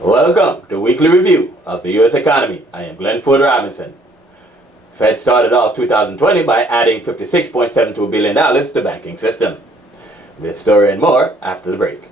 Welcome to Weekly Review of the U.S. Economy. I am Glenn Ford Robinson. Fed started off 2020 by adding $56.72 billion to the banking system. This story and more after the break.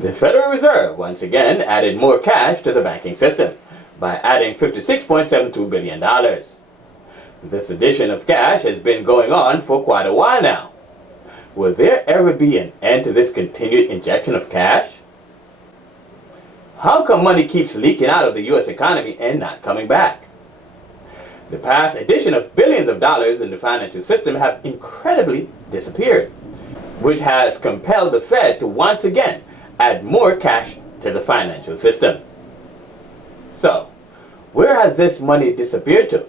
The Federal Reserve once again added more cash to the banking system by adding $56.72 billion. This addition of cash has been going on for quite a while now. Will there ever be an end to this continued injection of cash? How come money keeps leaking out of the U.S. economy and not coming back? The past addition of billions of dollars in the financial system have incredibly disappeared, which has compelled the Fed to once again add more cash to the financial system. So, where has this money disappeared to?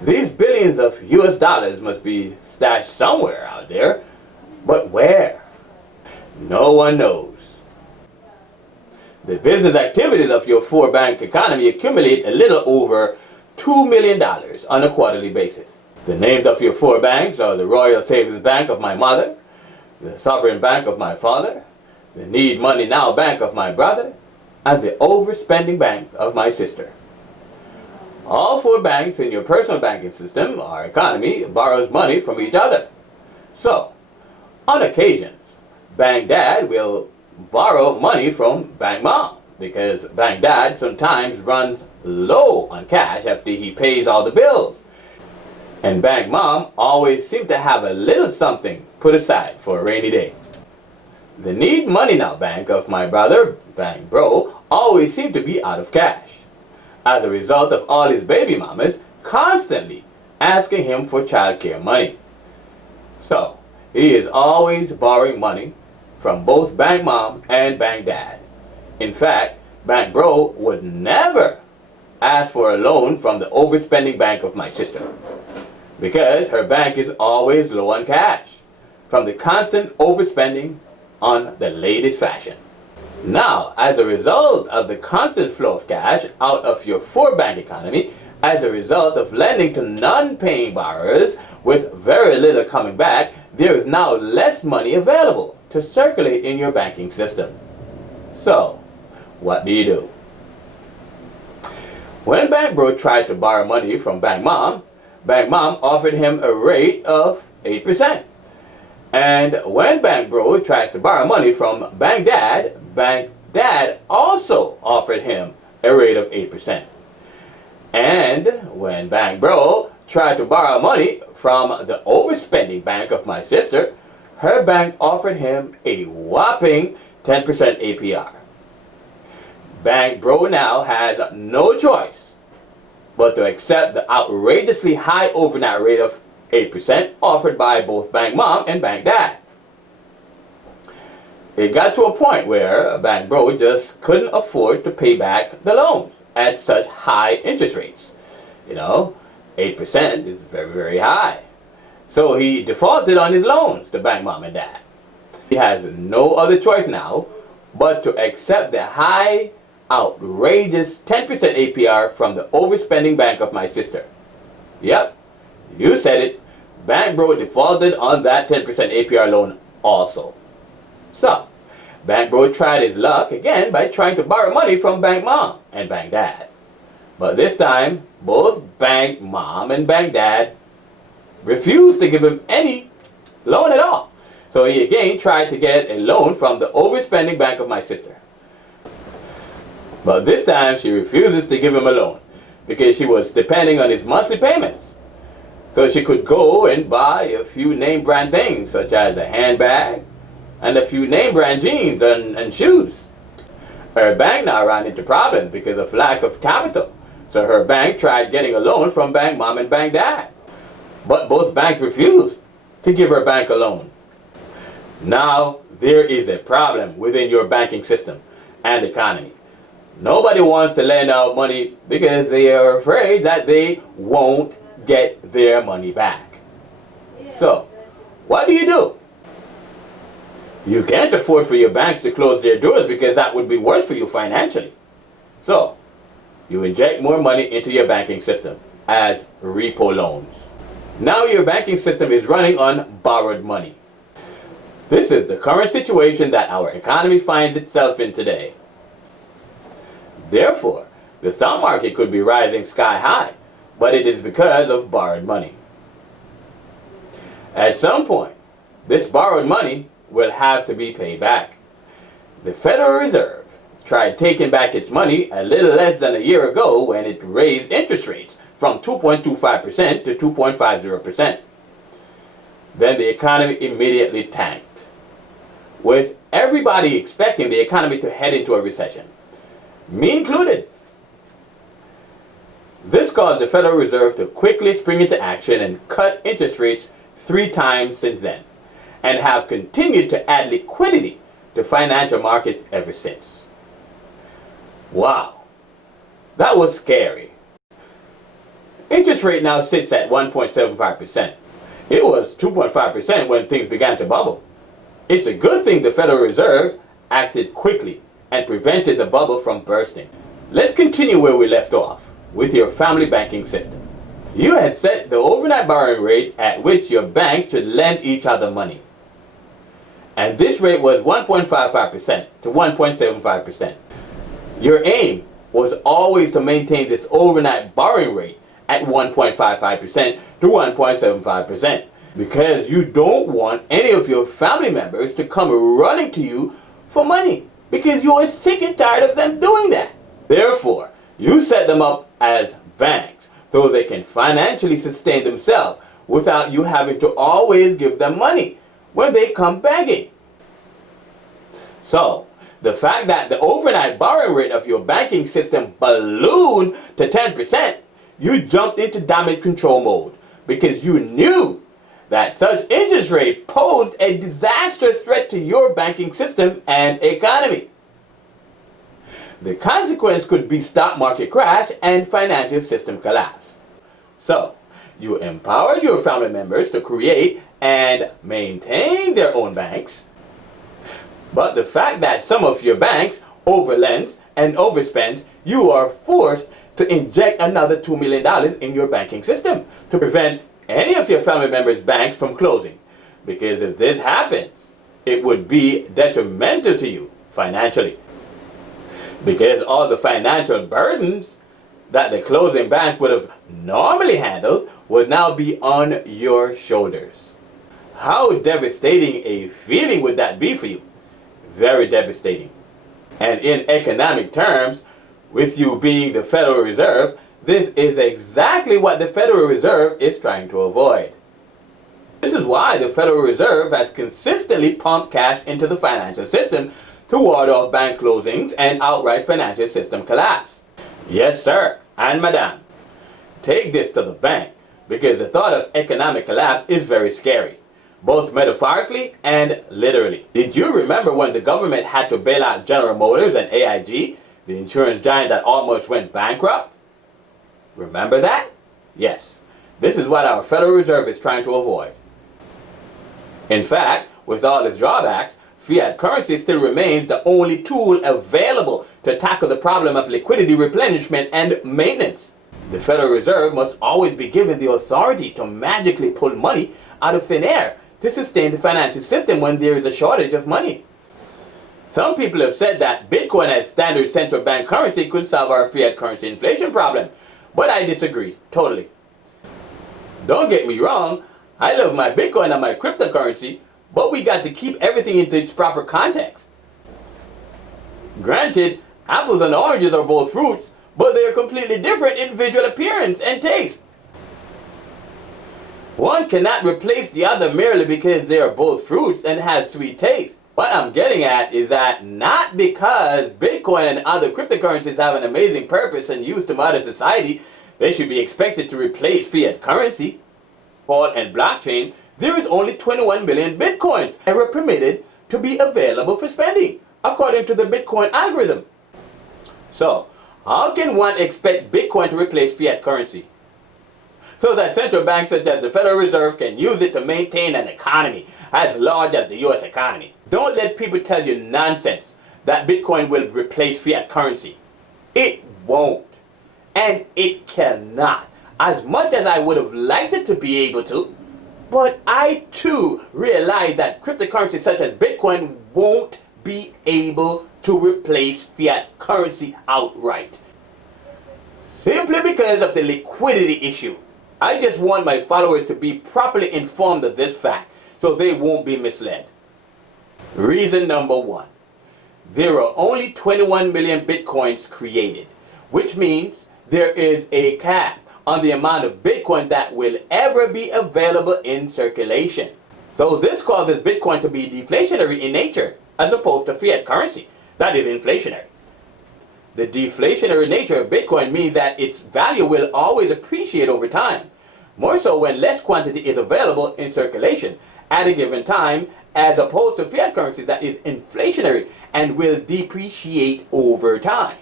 These billions of US dollars must be stashed somewhere out there, but where? No one knows. The business activities of your four-bank economy accumulate a little over $2 million on a quarterly basis. The names of your four banks are the Royal Savings Bank of my mother, the Sovereign Bank of my father, the Need Money Now Bank of my brother, and the Overspending Bank of my sister. All four banks in your personal banking system, our economy, borrows money from each other. So, on occasions, Bank Dad will borrow money from Bank Mom, because Bank Dad sometimes runs low on cash after he pays all the bills. And Bank Mom always seems to have a little something put aside for a rainy day. The Need Money Now Bank of my brother, Bank Bro, always seemed to be out of cash, as a result of all his baby mamas constantly asking him for childcare money. So, he is always borrowing money from both Bank Mom and Bank Dad. In fact, Bank Bro would never ask for a loan from the Overspending Bank of my sister, because her bank is always low on cash from the constant overspending on the latest fashion. Now, as a result of the constant flow of cash out of your four-bank economy, as a result of lending to non-paying borrowers with very little coming back, there is now less money available to circulate in your banking system. So, what do? When Bank Bro tried to borrow money from Bank Mom offered him a rate of 8%. And when Bank Bro tries to borrow money from Bank Dad also offered him a rate of 8%. And when Bank Bro tried to borrow money from the Overspending Bank of my sister, her bank offered him a whopping 10% APR. Bank Bro now has no choice but to accept the outrageously high overnight rate of 8% offered by both Bank Mom and Bank Dad. It got to a point where Bank Bro just couldn't afford to pay back the loans at such high interest rates. 8% is very, very high. So he defaulted on his loans to Bank Mom and Dad. He has no other choice now but to accept the high, outrageous 10% APR from the Overspending Bank of my sister. Yep, you said it. Bank Bro defaulted on that 10% APR loan also. So, Bank Bro tried his luck again by trying to borrow money from Bank Mom and Bank Dad. But this time, both Bank Mom and Bank Dad refused to give him any loan at all. So he again tried to get a loan from the overspending bank of my sister. But this time she refuses to give him a loan because she was depending on his monthly payments. So she could go and buy a few name brand things such as a handbag and a few name brand jeans and shoes. Her bank now ran into problems because of lack of capital. So her bank tried getting a loan from Bank Mom and Bank Dad. But both banks refused to give her bank a loan. Now there is a problem within your banking system and economy. Nobody wants to lend out money because they are afraid that they won't get their money back. So, what do? You can't afford for your banks to close their doors because that would be worse for you financially. So, you inject more money into your banking system as repo loans. Now your banking system is running on borrowed money. This is the current situation that our economy finds itself in today. Therefore, the stock market could be rising sky high, but it is because of borrowed money. At some point, this borrowed money will have to be paid back. The Federal Reserve tried taking back its money a little less than a year ago when it raised interest rates from 2.25% to 2.50%. Then the economy immediately tanked, with everybody expecting the economy to head into a recession, me included. This caused the Federal Reserve to quickly spring into action and cut interest rates 3 times since then, and have continued to add liquidity to financial markets ever since. Wow, that was scary. Interest rate now sits at 1.75%. It was 2.5% when things began to bubble. It's a good thing the Federal Reserve acted quickly and prevented the bubble from bursting. Let's continue where we left off with your family banking system. You had set the overnight borrowing rate at which your banks should lend each other money. And this rate was 1.55% to 1.75%. Your aim was always to maintain this overnight borrowing rate at 1.55% to 1.75%, because you don't want any of your family members to come running to you for money, because you are sick and tired of them doing that. Therefore, you set them up as banks so they can financially sustain themselves without you having to always give them money when they come begging. So, the fact that the overnight borrowing rate of your banking system ballooned to 10%, you jumped into damage control mode because you knew that such interest rate posed a disastrous threat to your banking system and economy. The consequence could be stock market crash and financial system collapse. So, you empowered your family members to create and maintain their own banks. But the fact that some of your banks overlends and overspends, you are forced to inject another $2 million in your banking system to prevent any of your family members' banks from closing. Because if this happens, it would be detrimental to you financially. Because all the financial burdens that the closing banks would have normally handled would now be on your shoulders. How devastating a feeling would that be for you? Very devastating. And in economic terms, with you being the Federal Reserve, this is exactly what the Federal Reserve is trying to avoid. This is why the Federal Reserve has consistently pumped cash into the financial system to ward off bank closings and outright financial system collapse. Yes, sir, and madam. Take this to the bank, because the thought of economic collapse is very scary, both metaphorically and literally. Did you remember when the government had to bail out General Motors and AIG, the insurance giant that almost went bankrupt? Remember that? Yes. This is what our Federal Reserve is trying to avoid. In fact, with all its drawbacks, fiat currency still remains the only tool available to tackle the problem of liquidity replenishment and maintenance. The Federal Reserve must always be given the authority to magically pull money out of thin air to sustain the financial system when there is a shortage of money. Some people have said that Bitcoin as standard central bank currency could solve our fiat currency inflation problem, but I disagree totally. Don't get me wrong, I love my Bitcoin and my cryptocurrency, but we got to keep everything into its proper context. Granted, apples and oranges are both fruits, but they are completely different in visual appearance and taste. One cannot replace the other merely because they are both fruits and have sweet taste. What I'm getting at is that not because Bitcoin and other cryptocurrencies have an amazing purpose and use to modern society, they should be expected to replace fiat currency. And blockchain, there is only 21 million Bitcoins and were permitted to be available for spending, according to the Bitcoin algorithm. So, how can one expect Bitcoin to replace fiat currency? So that central banks such as the Federal Reserve can use it to maintain an economy as large as the US economy. Don't let people tell you nonsense that Bitcoin will replace fiat currency. It won't. And it cannot. As much as I would have liked it to be able to, but I too realize that cryptocurrencies such as Bitcoin won't be able to replace fiat currency outright. Simply because of the liquidity issue. I just want my followers to be properly informed of this fact so they won't be misled. Reason number 1. There are only 21 million Bitcoins created, which means there is a cap on the amount of Bitcoin that will ever be available in circulation. So this causes Bitcoin to be deflationary in nature as opposed to fiat currency that is inflationary. The deflationary nature of Bitcoin means that its value will always appreciate over time, more so when less quantity is available in circulation at a given time as opposed to fiat currency that is inflationary and will depreciate over time.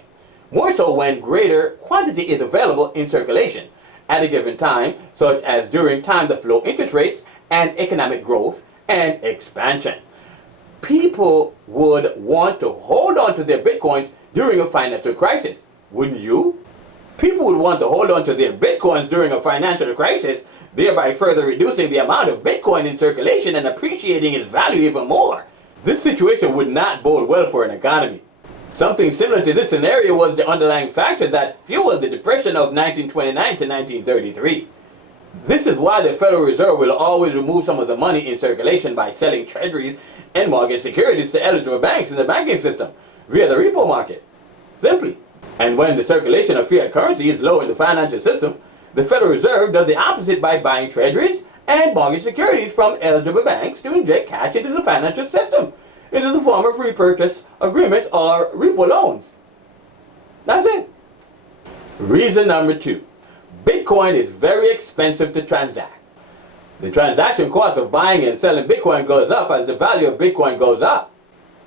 More so when greater quantity is available in circulation at a given time, such as during times of low interest rates and economic growth and expansion. People would want to hold on to their Bitcoins during a financial crisis, wouldn't you? People would want to hold on to their Bitcoins during a financial crisis, thereby further reducing the amount of Bitcoin in circulation and appreciating its value even more. This situation would not bode well for an economy. Something similar to this scenario was the underlying factor that fueled the Depression of 1929 to 1933. This is why the Federal Reserve will always remove some of the money in circulation by selling treasuries and mortgage securities to eligible banks in the banking system via the repo market. Simply. And when the circulation of fiat currency is low in the financial system, the Federal Reserve does the opposite by buying treasuries and mortgage securities from eligible banks to inject cash into the financial system, into the form of repurchase agreements or repo loans. That's it. Reason number 2. Bitcoin is very expensive to transact. The transaction cost of buying and selling Bitcoin goes up as the value of Bitcoin goes up.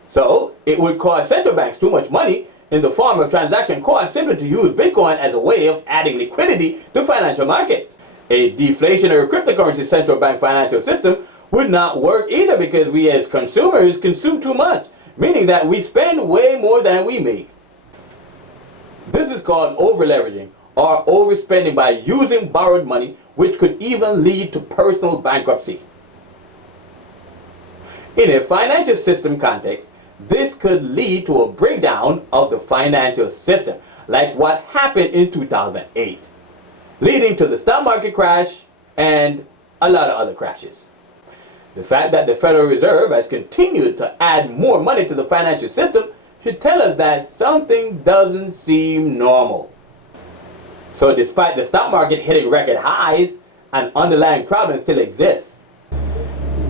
So, it would cost central banks too much money in the form of transaction costs simply to use Bitcoin as a way of adding liquidity to financial markets. A deflationary cryptocurrency central bank financial system would not work either because we as consumers consume too much, meaning that we spend way more than we make. This is called over-leveraging or overspending by using borrowed money, which could even lead to personal bankruptcy. In a financial system context, this could lead to a breakdown of the financial system, like what happened in 2008, leading to the stock market crash and a lot of other crashes. The fact that the Federal Reserve has continued to add more money to the financial system should tell us that something doesn't seem normal. So despite the stock market hitting record highs, an underlying problem still exists.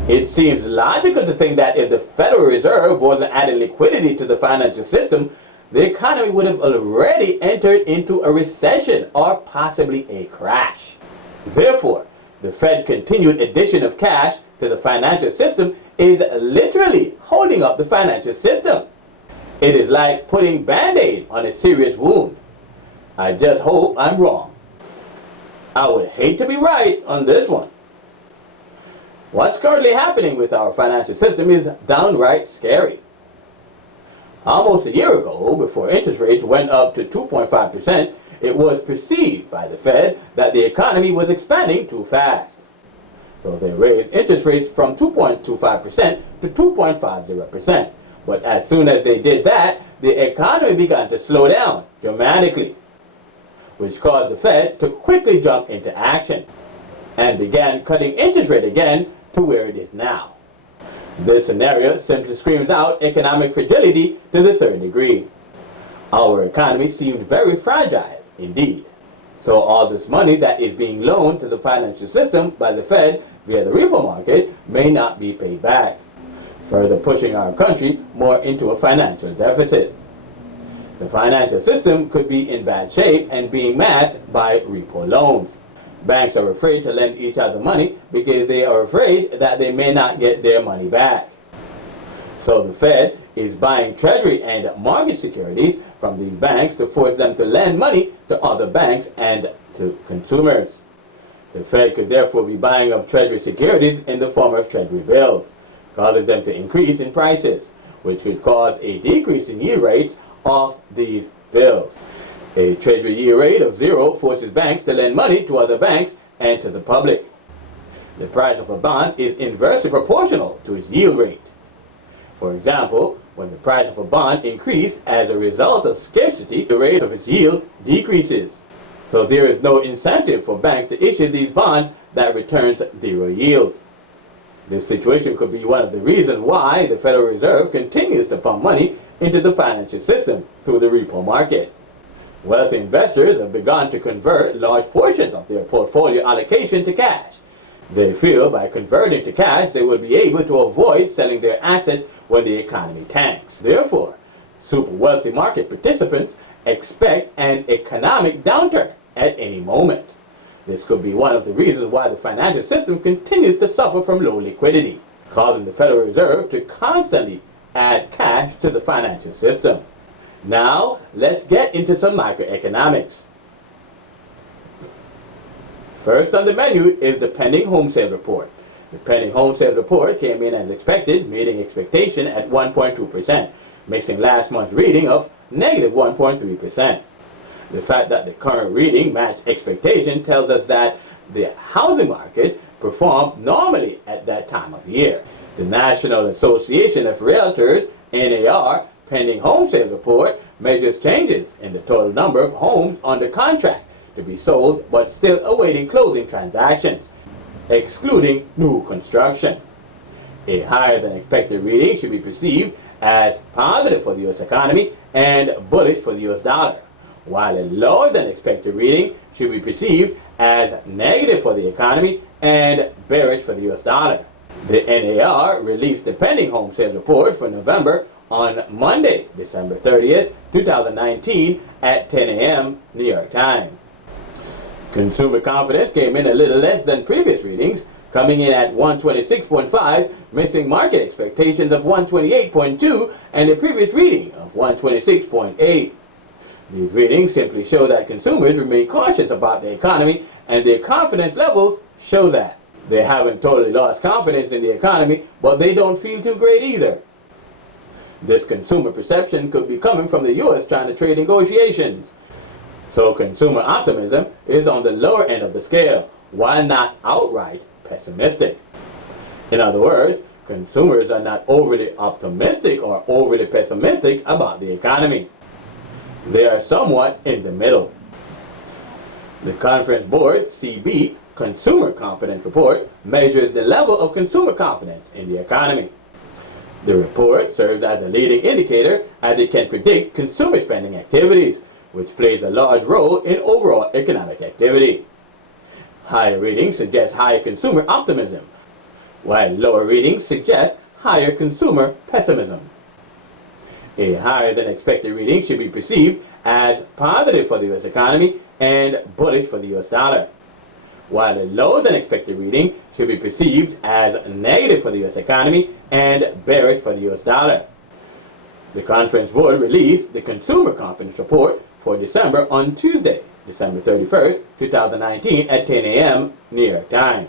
It seems logical to think that if the Federal Reserve wasn't adding liquidity to the financial system, the economy would have already entered into a recession or possibly a crash. Therefore, the Fed continued addition of cash to the financial system is literally holding up the financial system. It is like putting Band-Aid on a serious wound. I just hope I'm wrong. I would hate to be right on this one. What's currently happening with our financial system is downright scary. Almost a year ago, before interest rates went up to 2.5%, it was perceived by the Fed that the economy was expanding too fast. So they raised interest rates from 2.25% to 2.50%. But as soon as they did that, the economy began to slow down dramatically, which caused the Fed to quickly jump into action. and began cutting interest rate again to where it is now. This scenario simply screams out economic fragility to the third degree. Our economy seemed very fragile indeed. So all this money that is being loaned to the financial system by the Fed via the repo market may not be paid back, further pushing our country more into a financial deficit. The financial system could be in bad shape and being masked by repo loans. Banks are afraid to lend each other money because they are afraid that they may not get their money back. So the Fed is buying treasury and mortgage securities from these banks to force them to lend money to other banks and to consumers. The Fed could therefore be buying up treasury securities in the form of treasury bills, causing them to increase in prices, which could cause a decrease in yield rates of these bills. A treasury yield rate of 0 forces banks to lend money to other banks and to the public. The price of a bond is inversely proportional to its yield rate. For example, when the price of a bond increases as a result of scarcity, the rate of its yield decreases. So there is no incentive for banks to issue these bonds that returns 0 yields. This situation could be one of the reasons why the Federal Reserve continues to pump money into the financial system through the repo market. Wealthy investors have begun to convert large portions of their portfolio allocation to cash. They feel by converting to cash they will be able to avoid selling their assets when the economy tanks. Therefore, super wealthy market participants expect an economic downturn at any moment. This could be one of the reasons why the financial system continues to suffer from low liquidity, causing the Federal Reserve to constantly add cash to the financial system. Now, let's get into some microeconomics. First on the menu is the pending home sale report. The pending home sale report came in as expected, meeting expectation at 1.2%, missing last month's reading of negative 1.3%. The fact that the current reading matched expectation tells us that the housing market performed normally at that time of year. The National Association of Realtors, NAR, pending home sales report measures changes in the total number of homes under contract to be sold but still awaiting closing transactions, excluding new construction. A higher than expected reading should be perceived as positive for the U.S. economy and bullish for the U.S. dollar, while a lower than expected reading should be perceived as negative for the economy and bearish for the U.S. dollar. The NAR released the pending home sales report for November on Monday, December 30th, 2019 at 10 a.m. New York time. Consumer confidence came in a little less than previous readings, coming in at 126.5, missing market expectations of 128.2 and the previous reading of 126.8. These readings simply show that consumers remain cautious about the economy, and their confidence levels show that. They haven't totally lost confidence in the economy, but they don't feel too great either. This consumer perception could be coming from the U.S. China trade negotiations. So consumer optimism is on the lower end of the scale, while not outright pessimistic. In other words, consumers are not overly optimistic or overly pessimistic about the economy. They are somewhat in the middle. The Conference Board, CB, Consumer Confidence Report measures the level of consumer confidence in the economy. The report serves as a leading indicator as it can predict consumer spending activities, which plays a large role in overall economic activity. Higher readings suggest higher consumer optimism, while lower readings suggest higher consumer pessimism. A higher than expected reading should be perceived as positive for the U.S. economy and bullish for the U.S. dollar, while a lower than expected reading should be perceived as negative for the U.S. economy and bearish for the U.S. dollar. The Conference Board released the Consumer Confidence Report for December on Tuesday, December 31st, 2019 at 10 a.m. New York time.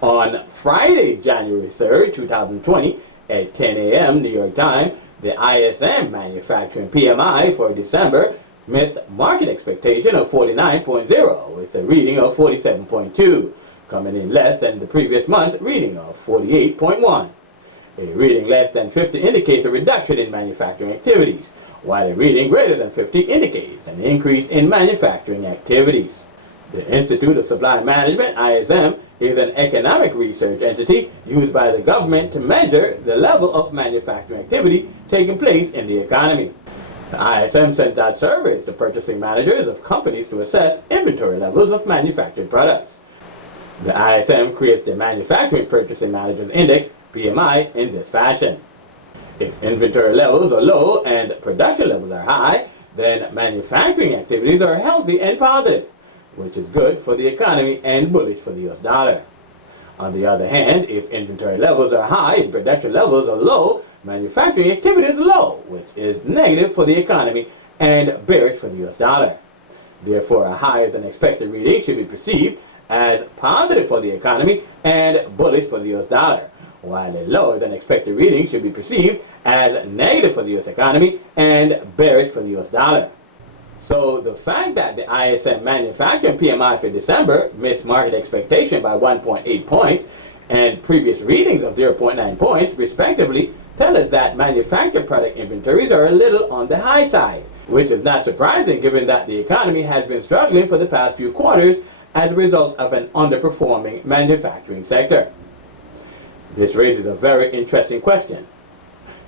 On Friday, January 3rd, 2020 at 10 a.m. New York time, the ISM manufacturing PMI for December missed market expectation of 49.0 with a reading of 47.2, coming in less than the previous month's reading of 48.1. A reading less than 50 indicates a reduction in manufacturing activities, while a reading greater than 50 indicates an increase in manufacturing activities. The Institute of Supply Management, ISM, is an economic research entity used by the government to measure the level of manufacturing activity taking place in the economy. The ISM sends out surveys to purchasing managers of companies to assess inventory levels of manufactured products. The ISM creates the Manufacturing Purchasing Managers Index, PMI, in this fashion. If inventory levels are low and production levels are high, then manufacturing activities are healthy and positive, which is good for the economy and bullish for the US dollar. On the other hand, if inventory levels are high and production levels are low, manufacturing activity is low, which is negative for the economy and bearish for the US dollar. Therefore, a higher than expected reading should be perceived as positive for the economy and bullish for the US dollar, while a lower than expected reading should be perceived as negative for the US economy and bearish for the US dollar. So the fact that the ISM manufacturing PMI for December missed market expectation by 1.8 points and previous readings of 0.9 points respectively tell us that manufactured product inventories are a little on the high side, which is not surprising given that the economy has been struggling for the past few quarters as a result of an underperforming manufacturing sector. This raises a very interesting question.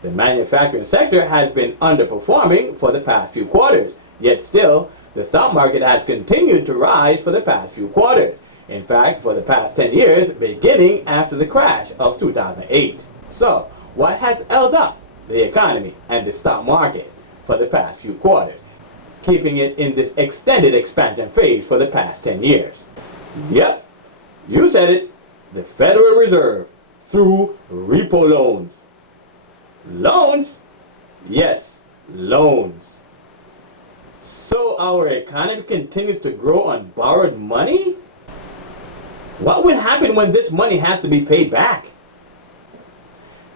The manufacturing sector has been underperforming for the past few quarters, yet still, the stock market has continued to rise for the past few quarters. In fact, for the past 10 years, beginning after the crash of 2008. So, what has held up the economy and the stock market for the past few quarters, keeping it in this extended expansion phase for the past 10 years? Yep, you said it, the Federal Reserve, through repo loans. Loans? Yes, loans. So our economy continues to grow on borrowed money? What would happen when this money has to be paid back?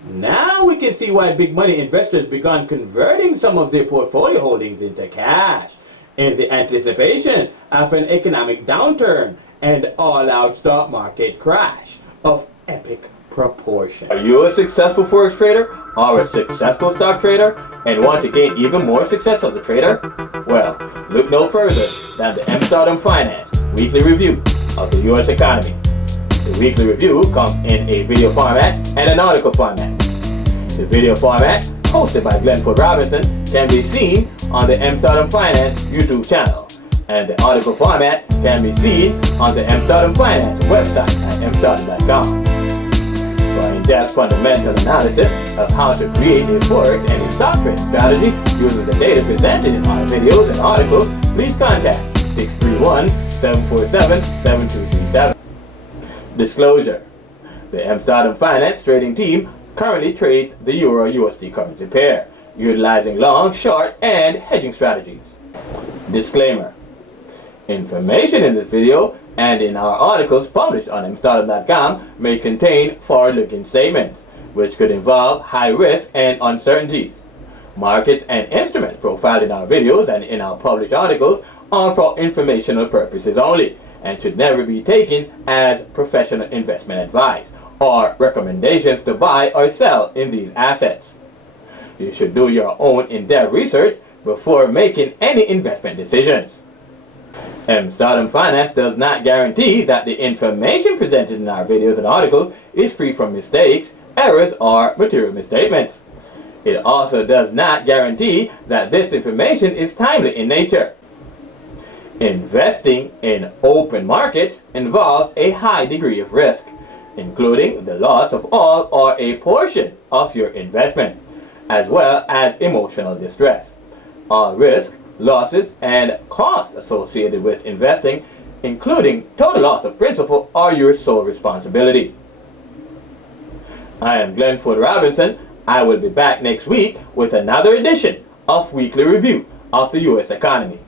Now we can see why big money investors began converting some of their portfolio holdings into cash in the anticipation of an economic downturn and all-out stock market crash of epic proportion. Are you a successful forex trader or a successful stock trader and want to gain even more success as a trader? Well, look no further than the Amsterdam Finance Weekly Review of the U.S. economy. The weekly review comes in a video format and an article format. The video format, hosted by Glenford Robinson, can be seen on the Amsterdam Finance YouTube channel, and the article format can be seen on the Amsterdam Finance website at amsterdam.com. For in-depth fundamental analysis of how to create a forex and a stock trading strategy using the data presented in our videos and articles, please contact 631-747-7237. Disclosure: the Amsterdam Finance trading team currently trades the Euro-USD currency pair, utilizing long, short, and hedging strategies. Disclaimer: information in this video and in our articles published on Amsterdam.com may contain forward-looking statements, which could involve high risk and uncertainties. Markets and instruments profiled in our videos and in our published articles are for informational purposes only, and should never be taken as professional investment advice or recommendations to buy or sell in these assets. You should do your own in-depth research before making any investment decisions. Amsterdam Finance does not guarantee that the information presented in our videos and articles is free from mistakes, errors, or material misstatements. It also does not guarantee that this information is timely in nature. Investing in open markets involves a high degree of risk, including the loss of all or a portion of your investment, as well as emotional distress. All risk, losses, and costs associated with investing, including total loss of principal, are your sole responsibility. I am Glenford Robinson. I will be back next week with another edition of Weekly Review of the U.S. Economy.